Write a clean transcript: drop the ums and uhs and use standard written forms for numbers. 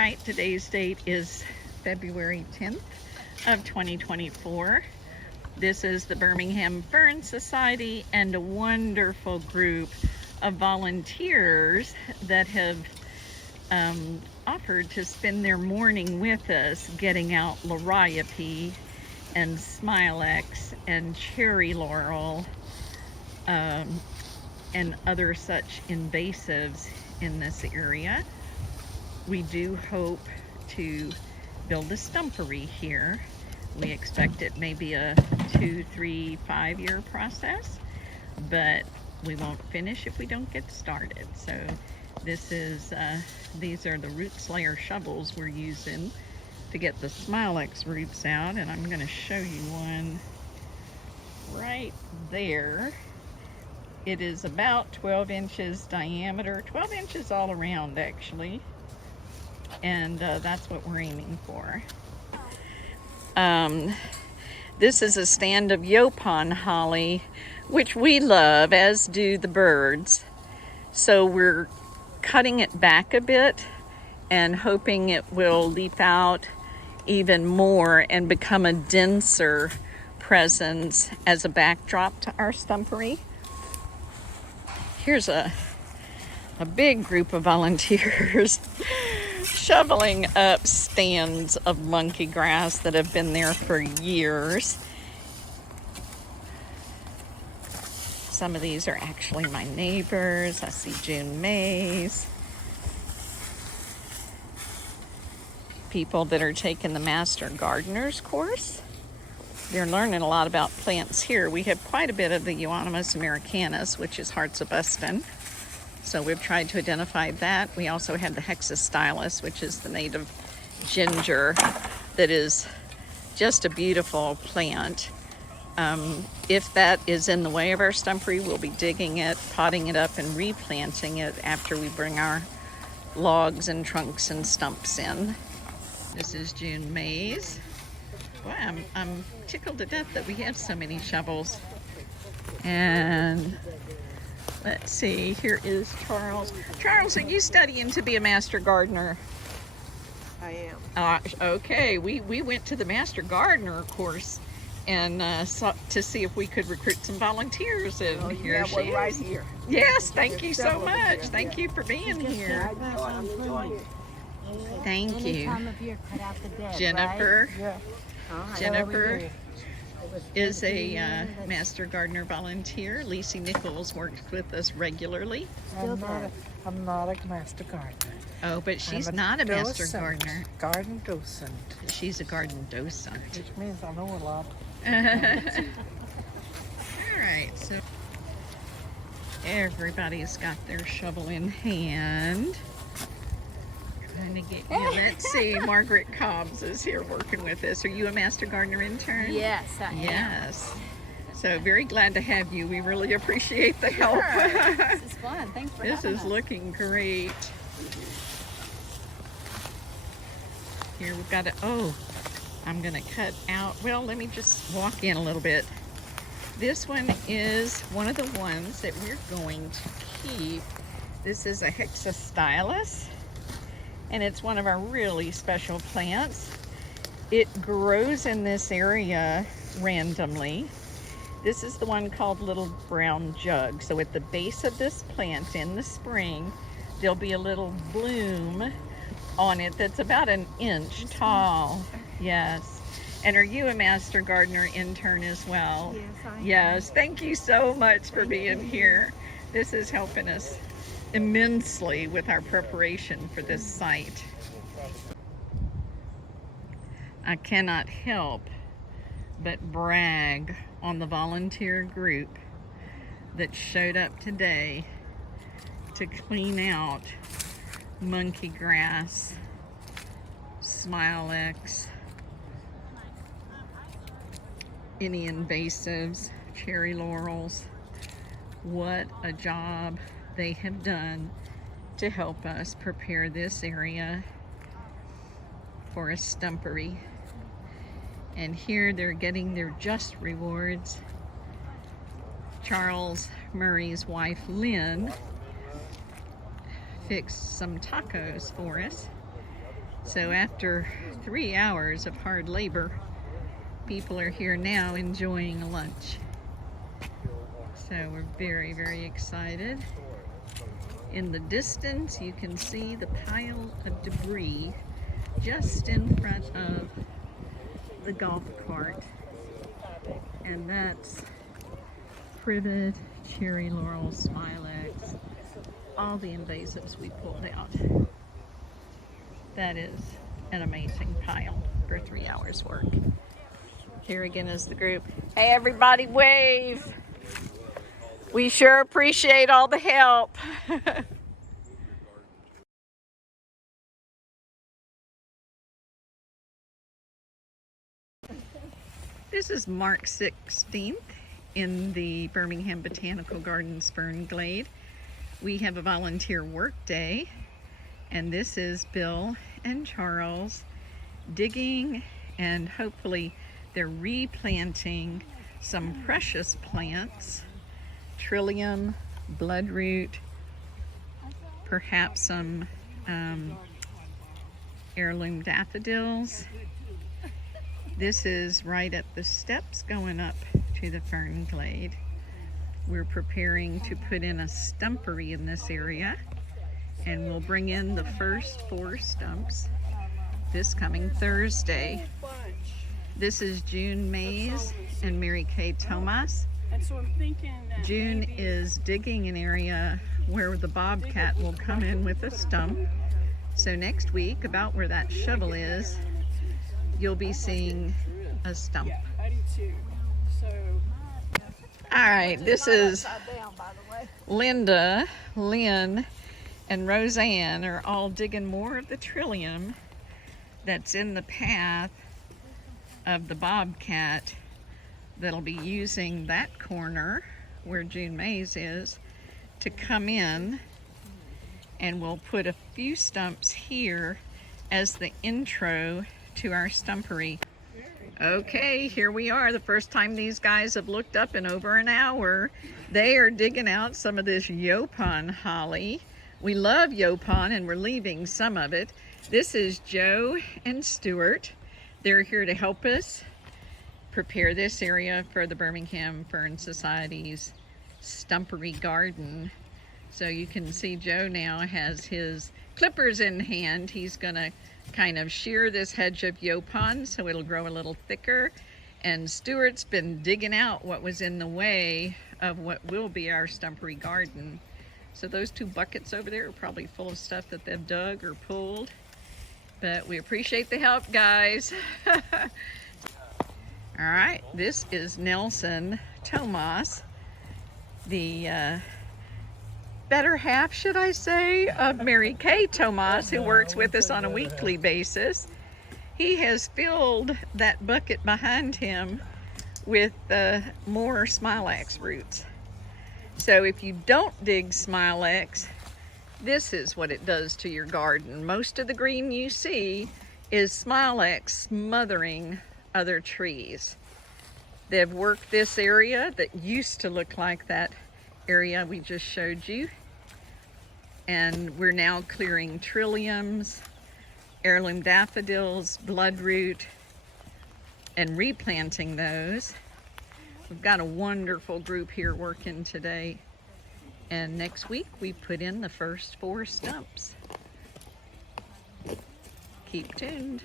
right, today's date is February 10th of 2024. This is the Birmingham Fern Society and a wonderful group of volunteers that have offered to spend their morning with us getting out liriope and smilax and cherry laurel and other such invasives in this area. We do hope to build a stumpery here. We expect it may be a 2, 3, 5-year process, but we won't finish if we don't get started. So this is these are the root slayer shovels we're using to get the smilax roots out, and I'm going to show you one right there. It is about 12 inches diameter, 12 inches all around actually, and that's what we're aiming for. This is a stand of yaupon holly, which we love, as do the birds. So we're cutting it back a bit and hoping it will leaf out even more and become a denser presence as a backdrop to our stumpery. Here's a big group of volunteers shoveling up stands of monkey grass that have been there for years. Some of these are actually my neighbors. I see June Mays. People that are taking the Master Gardener's course. They're learning a lot about plants here. We have quite a bit of the Euonymus americanus, which is hearts of Buston. So we've tried to identify that. We also had the hexastylus, which is the native ginger that is just a beautiful plant. If that is in the way of our stumpery, we'll be digging it, potting it up, and replanting it after we bring our logs and trunks and stumps in. This is June Mays. Boy, I'm tickled to death that we have so many shovels. And let's see, here is Charles. Charles, are you studying to be a master gardener? I am. Okay, we went to the master gardener course and to see if we could recruit some volunteers, and here she is. Right here. Yes, thank you so much. Thank you for being here. I'm enjoying it. Thank Any you. time of year, cut out the dead, Jennifer. right? Yeah. Jennifer is a master gardener volunteer. Lacey Nichols works with us regularly. I'm not a master gardener. Oh, but she's I'm not a master docent, gardener. Garden docent. She's a garden docent. Which means I know a lot. All right, so everybody's got their shovel in hand. Trying to get you. Let's see, Margaret Cobbs is here working with us. Are you a master gardener intern? Yes, I am. Yes. So very glad to have you. We really appreciate the help. Sure. This is fun. Thanks for This having is us. looking great. Here we've got I'm gonna cut out, well, let me just walk in a little bit. This one is one of the ones that we're going to keep. This is a hexastylus, and it's one of our really special plants. It grows in this area randomly. This is the one called Little Brown Jug. So at the base of this plant in the spring, there'll be a little bloom on it that's about an inch tall. Yes. And are you a master gardener intern as well? Yes, I am. Yes. Thank you so much for being here. This is helping us immensely with our preparation for this site. I cannot help but brag on the volunteer group that showed up today to clean out monkey grass, smilax, any invasives, cherry laurels. What a job they have done to help us prepare this area for a stumpery. And here they're getting their just rewards. Charles Murray's wife, Lynn, fixed some tacos for us. So after 3 hours of hard labor, people are here now enjoying a lunch. So we're very, very excited. In the distance, you can see the pile of debris just in front of the golf cart. And that's privet, cherry laurel, smilax, all the invasives we pulled out. That is an amazing pile for 3 hours work. Here again is the group. Hey everybody, wave! We sure appreciate all the help. This is March 16th in the Birmingham Botanical Gardens Fern Glade. We have a volunteer work day, and this is Bill and Charles digging, and hopefully they're replanting some precious plants, trillium, bloodroot, perhaps some heirloom daffodils. This is right at the steps going up to the fern glade. We're preparing to put in a stumpery in this area, and we'll bring in the first 4 stumps this coming Thursday. This is June Mays and Mary Kay Thomas. June is digging an area where the bobcat will come in with a stump. So next week, about where that shovel is, you'll be seeing a stump. All right, this is Linda, Lynn, and Roseanne are all digging more of the trillium that's in the path of the bobcat that'll be using that corner where June Mays is to come in, and we'll put a few stumps here as the intro to our stumpery. Okay, here we are. The first time these guys have looked up in over an hour. They are digging out some of this yopon holly. We love yopon, and we're leaving some of it. This is Joe and Stuart. They're here to help us prepare this area for the Birmingham Fern Society's Stumpery Garden. So you can see Joe now has his clippers in hand. He's gonna kind of shear this hedge of yopon so it'll grow a little thicker. And Stuart's been digging out what was in the way of what will be our stumpery garden. So those 2 buckets over there are probably full of stuff that they've dug or pulled. But we appreciate the help, guys. All right, this is Nelson Tomas, the better half, should I say, of Mary Kay Tomas, who works with us on a weekly basis. He has filled that bucket behind him with more smilax roots. So if you don't dig smilax, this is what it does to your garden. Most of the green you see is smilax smothering other trees. They've worked this area that used to look like that area we just showed you, and we're now clearing trilliums, heirloom daffodils, bloodroot, and replanting those. We've got a wonderful group here working today, and next week we put in the first 4 stumps. Keep tuned.